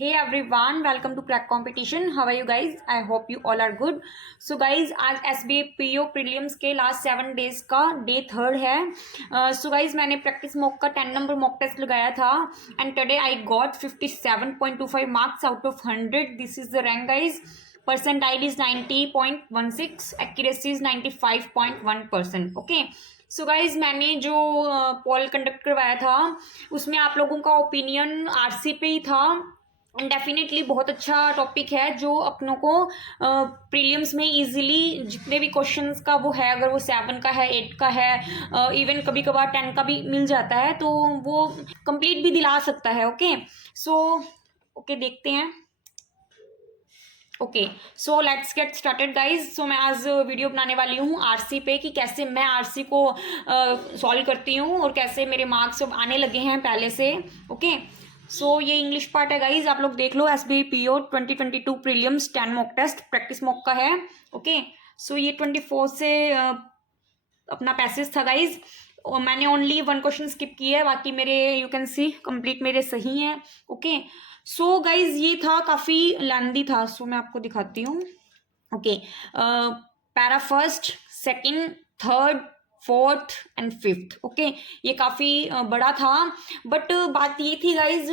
Hey everyone, welcome to Crack Competition. How are you guys? I hope you all are good. So guys, आज SBA PO prelims के last 7 days का day 3 है. So guys, मैंने practice mock का 10 number mock test लगाया था and today I got 57.25 marks out of 100. This is the rank guys. Percentile is 90.16, accuracy is 95.1%. Okay. So guys, मैंने जो पोल conduct करवाया था उसमें आप लोगों का ओपिनियन आरसी पे ही था एंड डेफिनेटली बहुत अच्छा टॉपिक है जो अपनों को प्रीलियम्स में इजीली जितने भी क्वेश्चंस का वो है, अगर वो 7 का है, 8 का है, इवन कभी कभार 10 का भी मिल जाता है तो वो कंप्लीट भी दिला सकता है. ओके. सो ओके, देखते हैं. Okay, so let's get started guys. सो मैं आज वीडियो बनाने वाली हूँ आरसी पे कि कैसे मैं आरसी को सॉल्व करती हूँ और कैसे मेरे मार्क्स अब आने लगे हैं पहले से. ओके. सो ये इंग्लिश पार्ट है गाइज, आप लोग देख लो. SBI PO 2022 prelims 10 mock test practice mock का है. ओके. सो ये 24 से अपना पैसेज था गाइज. और मैंने ओनली 1 क्वेश्चन स्किप किया है, बाकी मेरे यू कैन सी कंप्लीट मेरे सही हैं. ओके. सो गाइज ये था, काफ़ी लेंदी था. सो मैं आपको दिखाती हूँ. Okay. Para first, second, third, fourth and fifth. Okay. ये काफ़ी बड़ा था बट बात ये थी गाइज,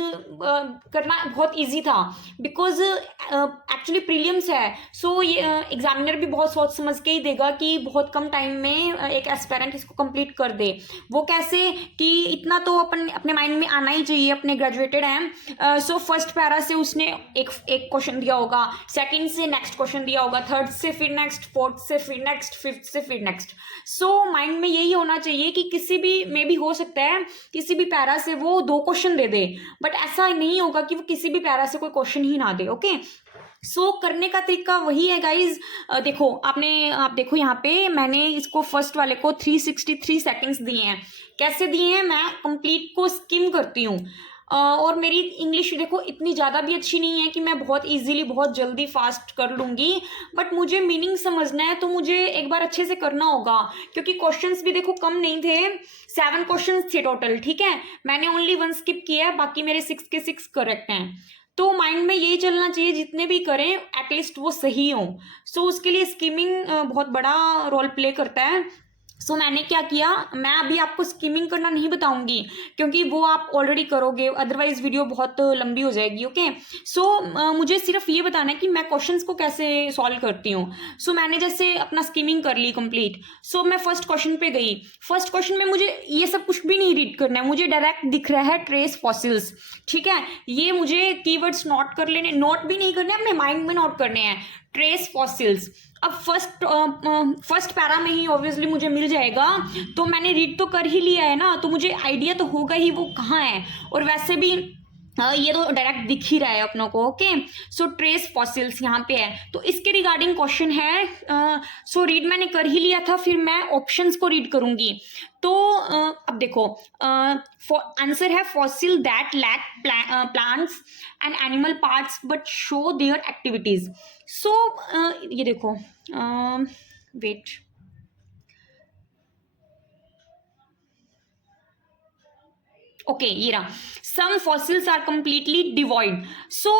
करना बहुत इजी था बिकॉज एक्चुअली प्रीलियम्स है. सो ये एग्जामिनर भी बहुत सोच समझ के ही देगा कि बहुत कम टाइम में एक एस्पेरेंट इसको कंप्लीट कर दे. वो कैसे कि इतना तो अपने माइंड में आना ही चाहिए, अपने ग्रेजुएटेड हैं. सो फर्स्ट पैरा से उसने एक क्वेश्चन दिया होगा, सेकंड से नेक्स्ट क्वेश्चन दिया होगा, थर्ड से फिर नेक्स्ट, फोर्थ से फिर नेक्स्ट, फिफ्थ से फिर नेक्स्ट. सो माइंड में यही होना चाहिए कि किसी भी में भी हो सकता है किसी भी पैरा से वो 2 क्वेश्चन दे दे, बट ऐसा नहीं होगा कि वो किसी भी पैरा से कोई क्वेश्चन ही ना दे. ओके. सो करने का तरीका वही है गाइज. देखो आप देखो यहाँ पे मैंने इसको फर्स्ट वाले को 363 सेकंड्स दिए हैं. कैसे दिए हैं, मैं कंप्लीट को स्किम करती हूँ. और मेरी इंग्लिश देखो इतनी ज़्यादा भी अच्छी नहीं है कि मैं बहुत इजीली बहुत जल्दी फास्ट कर लूँगी, बट मुझे मीनिंग समझना है तो मुझे एक बार अच्छे से करना होगा क्योंकि क्वेश्चंस भी देखो कम नहीं थे. 7 क्वेश्चंस थे टोटल. ठीक है, मैंने ओनली 1 स्किप किया है, बाकी मेरे 6 के 6 करेक्ट हैं. तो माइंड में यही चलना चाहिए जितने भी करें एटलीस्ट वो सही हो. सो उसके लिए स्कीमिंग बहुत बड़ा रोल प्ले करता है. सो मैंने क्या किया, मैं अभी आपको स्कीमिंग करना नहीं बताऊंगी क्योंकि वो आप ऑलरेडी करोगे, अदरवाइज वीडियो बहुत लंबी हो जाएगी. ओके. सो मुझे सिर्फ ये बताना है कि मैं क्वेश्चंस को कैसे सॉल्व करती हूँ. सो मैंने जैसे अपना स्कीमिंग कर ली कंप्लीट. सो मैं फर्स्ट क्वेश्चन पे गई. फर्स्ट क्वेश्चन में मुझे ये सब कुछ भी नहीं रीड करना है, मुझे डायरेक्ट दिख रहा है ट्रेस फॉसिल्स. ठीक है, ये मुझे कीवर्ड्स नोट कर लेने, नोट भी नहीं करने, अपने माइंड में नोट करने हैं. Trace fossils. अब फर्स्ट पैरा में ही ऑब्वियसली मुझे मिल जाएगा, तो मैंने रीड तो कर ही लिया है ना, तो मुझे आइडिया तो होगा ही वो कहाँ है. और वैसे भी ये तो डायरेक्ट दिख ही रहा है अपनों को. ओके. सो ट्रेस फॉसिल्स यहाँ पे है, तो इसके रिगार्डिंग क्वेश्चन है. सो रीड मैंने कर ही लिया था, फिर मैं ऑप्शंस को रीड करूंगी. तो अब देखो, आंसर है fossil that lack plants and animal parts but show their activities. So ये देखो, वेट, ओके, ये रहा. Some fossils are completely devoid. So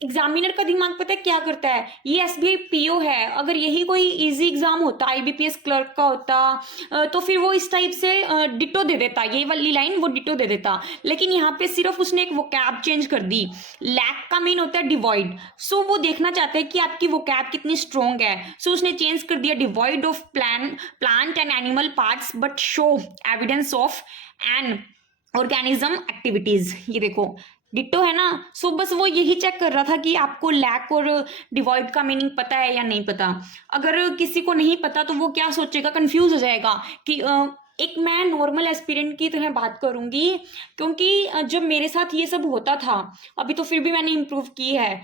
एग्जामिनर का दिमाग पता है क्या करता है, ये SBI PO है, अगर यही कोई इजी एग्जाम होता, IBPS क्लर्क का होता, तो फिर वो इस टाइप से डिटो दे देता, ये वाली लाइन वो डिटो दे देता. लेकिन यहाँ पे सिर्फ उसने एक वोकैब चेंज कर दी. लैक का मीन होता है डिवॉइड. सो वो देखना चाहता है कि आपकी वोकैब कितनी स्ट्रॉन्ग है. सो उसने चेंज कर दिया devoid of plant and animal parts but show evidence of an organism activities. ये देखो डिट्टो है ना. सो बस वो यही चेक कर रहा था कि आपको लैक और डिवॉइड का मीनिंग पता है या नहीं पता. अगर किसी को नहीं पता तो वो क्या सोचेगा, कंफ्यूज हो जाएगा कि एक मैं नॉर्मल एस्पिरेंट की तरह बात करूंगी क्योंकि जब मेरे साथ ये सब होता था, अभी तो फिर भी मैंने इम्प्रूव की है,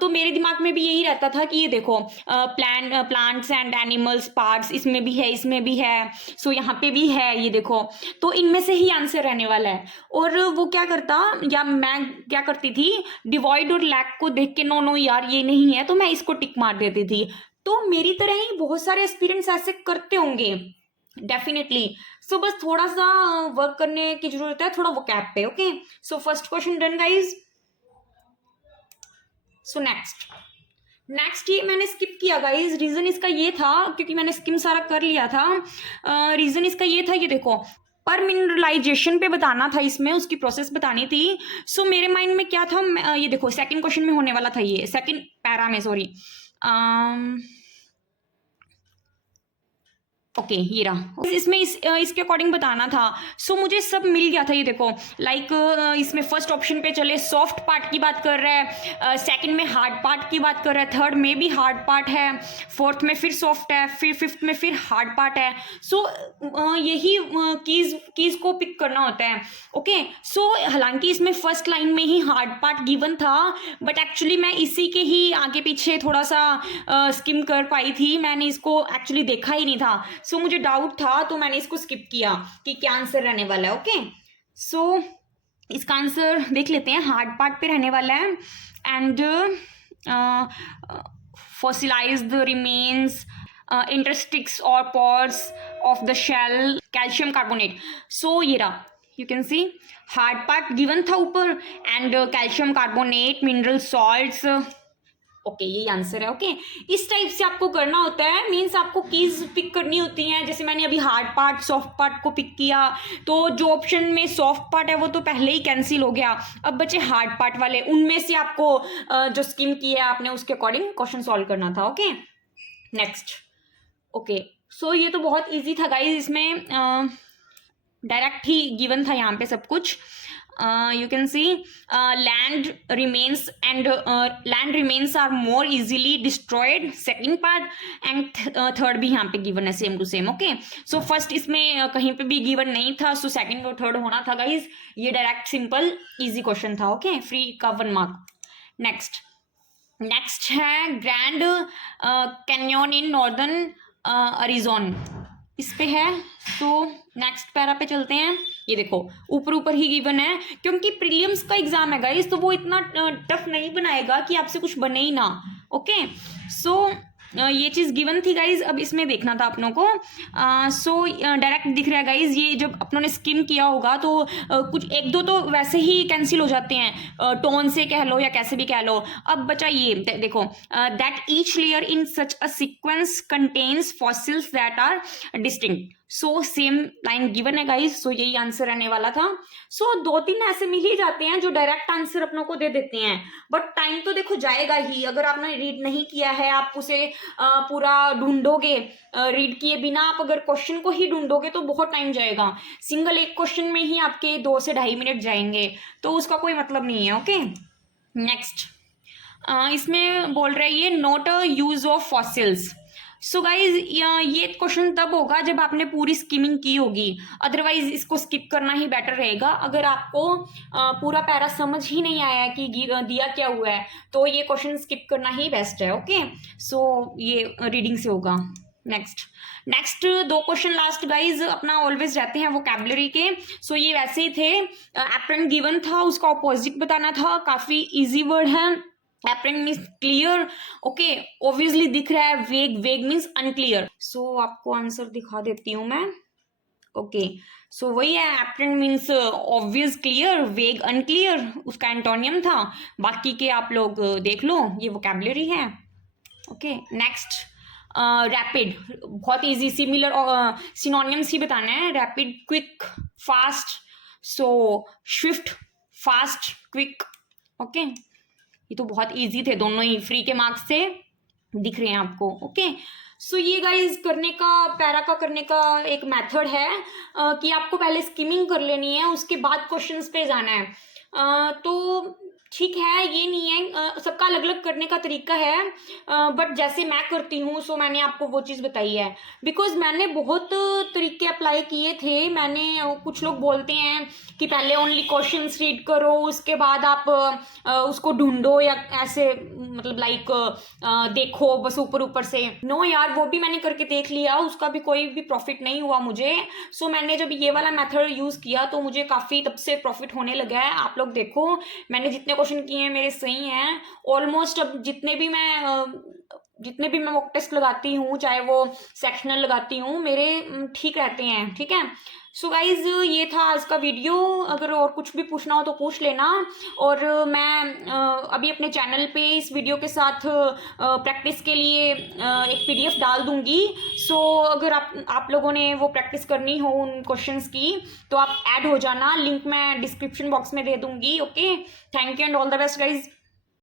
तो मेरे दिमाग में भी यही रहता था कि ये देखो प्लांट्स एंड एनिमल्स पार्ट्स इसमें भी है, इसमें भी है, सो यहाँ पे भी है, ये देखो, तो इनमें से ही आंसर रहने वाला है. और वो क्या करता या मैं क्या करती थी, डिवॉइड और लैक को देख के नो नो यार ये नहीं है, तो मैं इसको टिक मार देती थी. तो मेरी तरह ही बहुत सारे एस्पिरेंट्स ऐसे करते होंगे डेफिनेटली. सो बस थोड़ा सा वर्क करने की जरूरत है, थोड़ा वो कैप पे. Okay. So first question done guys. So next ये मैंने स्किप किया गाइज, रीजन इसका ये था क्योंकि मैंने स्किम सारा कर लिया था। रीजन इसका ये था, ये देखो पर मिनरलाइजेशन पे बताना था, इसमें उसकी प्रोसेस बतानी थी। सो मेरे माइंड में क्या था, ये देखो सेकंड क्वेश्चन में होने वाला था, ये सेकंड पैरा में, सॉरी, ओके ये रहा, इसमें इसके अकॉर्डिंग बताना था। सो मुझे सब मिल गया था, ये देखो लाइक इसमें फर्स्ट ऑप्शन पे चले सॉफ्ट पार्ट की बात कर रहा है, सेकंड में हार्ड पार्ट की बात कर रहा है, थर्ड में भी हार्ड पार्ट है, फोर्थ में फिर सॉफ्ट है, फिर फिफ्थ में फिर हार्ड पार्ट है। सो यही कीज को पिक करना होता है। ओके सो हालांकि इसमें फर्स्ट लाइन में ही हार्ड पार्ट गिवन था, बट एक्चुअली मैं इसी के ही आगे पीछे थोड़ा सा स्किम कर पाई थी, मैंने इसको एक्चुअली देखा ही नहीं था। सो मुझे डाउट था तो मैंने इसको स्किप किया कि क्या आंसर रहने वाला है। ओके सो इसका आंसर देख लेते हैं, हार्ड पार्ट पे रहने वाला है। एंड फॉसिलाइज्ड रिमेन्स, इंटरस्टिक्स और pores of the shell, calcium carbonate. So ये रहा, you can see hard part given था ऊपर, and calcium carbonate, mineral salts. Okay यही आंसर है। ओके इस टाइप से आपको करना होता है, मीन्स आपको कीज पिक करनी होती हैं। जैसे मैंने अभी हार्ड पार्ट सॉफ्ट पार्ट को पिक किया, तो जो ऑप्शन में सॉफ्ट पार्ट है वो तो पहले ही कैंसिल हो गया, अब बचे हार्ड पार्ट वाले, उनमें से आपको जो स्किम किया है आपने उसके अकॉर्डिंग क्वेश्चन सॉल्व करना था। Okay next. ओके सो ये तो बहुत ईजी था गाइज, इसमें डायरेक्ट ही गिवन था यहाँ पे सब कुछ। you can see land remains are more easily destroyed, second part, and third भी यहाँ पे given है same to same. Okay so first इसमें कहीं पे भी given नहीं था, सो सेकंड और थर्ड होना था गाइज। ये डायरेक्ट सिंपल इजी क्वेश्चन था। ओके फ्री का 1 मार्क। नेक्स्ट है ग्रैंड कैन्यन इन नॉर्दर्न अरिजोन, इस पे है। तो नेक्स्ट पैरा पे चलते हैं। ये देखो ऊपर ही गिवन है, क्योंकि प्रीलिम्स का एग्जाम है गाइस, तो वो इतना टफ नहीं बनाएगा कि आपसे कुछ बने ही ना। ओके सो ये चीज़ गिवन थी गाइज, अब इसमें देखना था अपनों को। सो डायरेक्ट दिख रहा है गाइज, ये जब अपनों ने स्किम किया होगा तो कुछ एक दो तो वैसे ही कैंसिल हो जाते हैं, टोन से कह लो या कैसे भी कह लो। अब बचा ये देखो, that each layer in such a sequence contains fossils that are distinct. So same line given है गाइज, सो यही आंसर रहने वाला था। सो 2-3 ऐसे मिल ही जाते हैं जो डायरेक्ट आंसर अपनों को दे देते हैं, बट टाइम तो देखो जाएगा ही। अगर आपने रीड नहीं किया है, आप उसे पूरा ढूंढोगे, रीड किए बिना आप अगर क्वेश्चन को ही ढूंढोगे तो बहुत टाइम जाएगा। सिंगल एक क्वेश्चन में ही आपके 2 से 2.5 मिनट जाएंगे, तो उसका कोई मतलब नहीं है। ओके नेक्स्ट, इसमें बोल रहा है ये note use of fossils. So guys ये क्वेश्चन तब होगा जब आपने पूरी स्कीमिंग की होगी, अदरवाइज इसको स्किप करना ही बेटर रहेगा। अगर आपको पूरा पैरा समझ ही नहीं आया कि दिया क्या हुआ है, तो ये क्वेश्चन स्किप करना ही बेस्ट है। ओके सो ये रीडिंग से होगा। नेक्स्ट 2 क्वेश्चन लास्ट गाइज अपना ऑलवेज रहते हैं वोकैबुलरी के। सो ये वैसे ही थे, एप्रन गिवन था, उसका ऑपोजिट बताना था। काफी इजी वर्ड है। Apron means clear, okay obviously दिख रहा है। वेग मीन्स अनक्लियर। सो आपको आंसर दिखा देती हूँ मैं। ओके सो वही है, एप्रन मीन्स ऑब्वियस क्लियर, वेग अनक्लियर, उसका एंटोनियम था। बाकी के आप लोग देख लो, ये वोकैबुलरी है। ओके नेक्स्ट, रैपिड, बहुत इजी, सिमिलर सिनोनिम्स ही बताना है। Rapid, quick, fast. So swift, fast, quick. Okay ये तो बहुत इजी थे, दोनों ही फ्री के मार्क्स से दिख रहे हैं आपको। ओके सो ये गाइज करने का, पैरा का करने का एक मेथड है कि आपको पहले स्किमिंग कर लेनी है, उसके बाद क्वेश्चंस पे जाना है। तो ठीक है, ये नहीं है, सबका अलग अलग करने का तरीका है, बट जैसे मैं करती हूँ सो मैंने आपको वो चीज़ बताई है। बिकॉज मैंने बहुत तरीके अप्लाई किए थे। कुछ लोग बोलते हैं कि पहले ओनली क्वेश्चंस रीड करो, उसके बाद आप उसको ढूंढो, या ऐसे मतलब लाइक देखो बस ऊपर से। नो यार, वो भी मैंने करके देख लिया, उसका भी कोई भी प्रॉफिट नहीं हुआ मुझे। सो मैंने जब ये वाला मेथड यूज़ किया तो मुझे काफ़ी तब से प्रॉफिट होने लगा है। आप लोग देखो, मैंने जितने क्वेश्चन किए हैं मेरे सही हैं ऑलमोस्ट। अब जितने भी मैं मॉक टेस्ट लगाती हूँ, चाहे वो सेक्शनल लगाती हूँ, मेरे ठीक रहते हैं। ठीक है सो गाइज ये था आज का वीडियो। अगर और कुछ भी पूछना हो तो पूछ लेना। और मैं अभी अपने चैनल पे इस वीडियो के साथ प्रैक्टिस के लिए एक PDF डाल दूंगी। सो अगर आप लोगों ने वो प्रैक्टिस करनी हो उन क्वेश्चंस की तो आप ऐड हो जाना। लिंक मैं डिस्क्रिप्शन बॉक्स में दे दूंगी। Okay, thank you and all the best guys.